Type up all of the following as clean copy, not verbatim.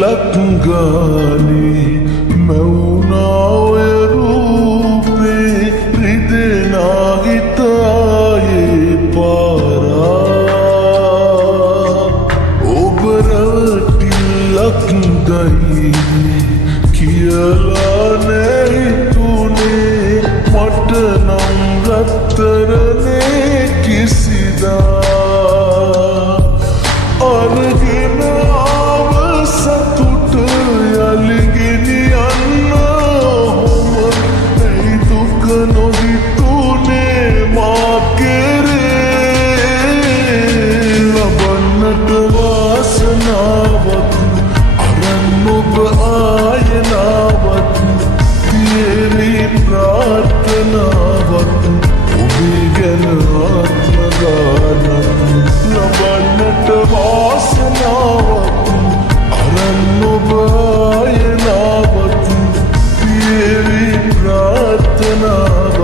ලක්ගානේ මැවුනා ඔය රූපේ රිදෙනා හිතායේ පාරා ඔබ රැවටිල්ලක් දයිනේ කියලා නෑ හිතුනේ මට නම් රත්තරනේ කිසිදා අරගෙන ආව සතුට යලි ගෙනියන්න ඔහොම ඇයි දුක නොහිතුනේ මා කෙරේ ලබන්නට වාසනාවක් අරන් ඔබ ආයනාවක් තියේවි ප්‍රාර්ථනාවක් ඔබේ ගැන ආත්ම ගානක් ලබන්නට වාසනාවක් අරන් ඔබ ආයනාවක් තියේවි ප්‍රාර්ථනාවක්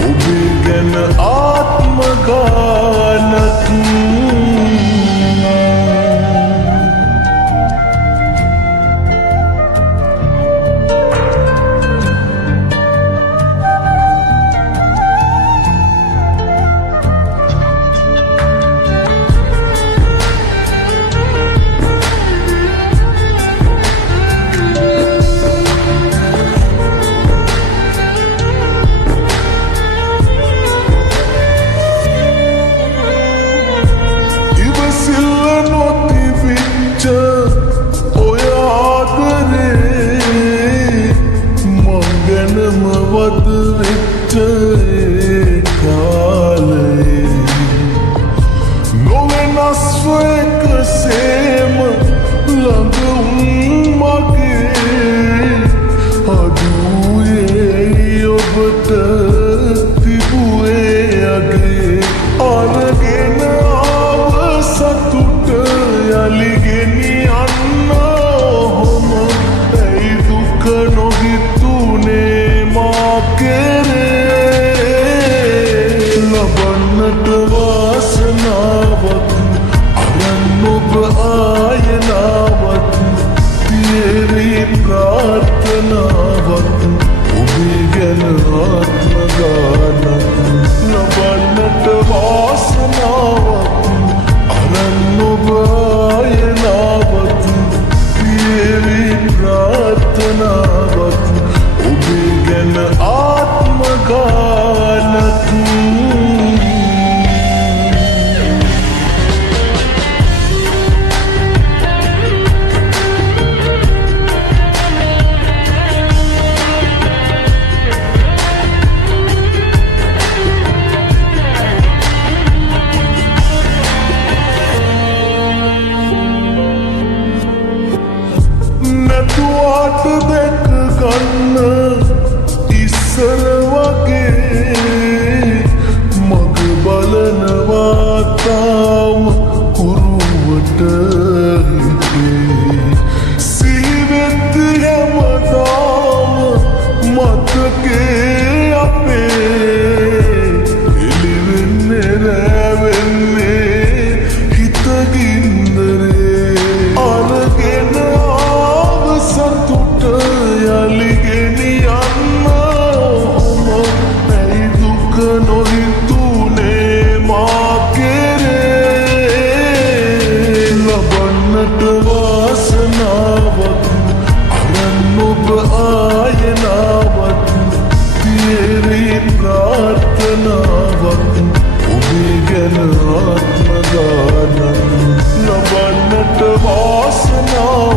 ඔබේ ගැන ආත්ම ගානක් වද වෙච්ච කාලේ නොවෙනස්ව එකසේම ළඟ මගේ අඩුවේ ඔබට තිබුවේ අගේ අරගෙන ආව සතුට යලි ගෙනියන්න ඔහොම ඇයි දුක නොහිතුනේ ලබන්නට වාසනාවක් අරන් ඔබ ආයනාවක් තියේවි ප්‍රාර්ථනාවක් ඔබේ ගැන ආත්ම ගානක් ලබන්නට වාසනාවක් අරන් ඔබ ආයනාවක් තියේවි ප්‍රාර්ථනාවක් ඔබේ ගැන ආත්ම ගානක් නැතුවාට දැක ගන්න ඉස්සර වගේ මග බලනවා තාම කුරුවට හිතේ සිහිවෙද්දි හැමදාම මතකේ අපේ එළිවෙන්නේ රැවෙන්නේ හිතගින්දරේ අරගෙන ආව සතුට යලි ගෙනියන්න ඔහොම ඇයි දුක නොහිතුනේ මා කෙරේ ලබන්නට වාසනාවක් අරන් ඔබ ආයනාවක් තියේවි ප්‍රාර්ථනාවක් ඔබේ ගැන ආත්ම ගානක් ලබන්නට වාසනාවක්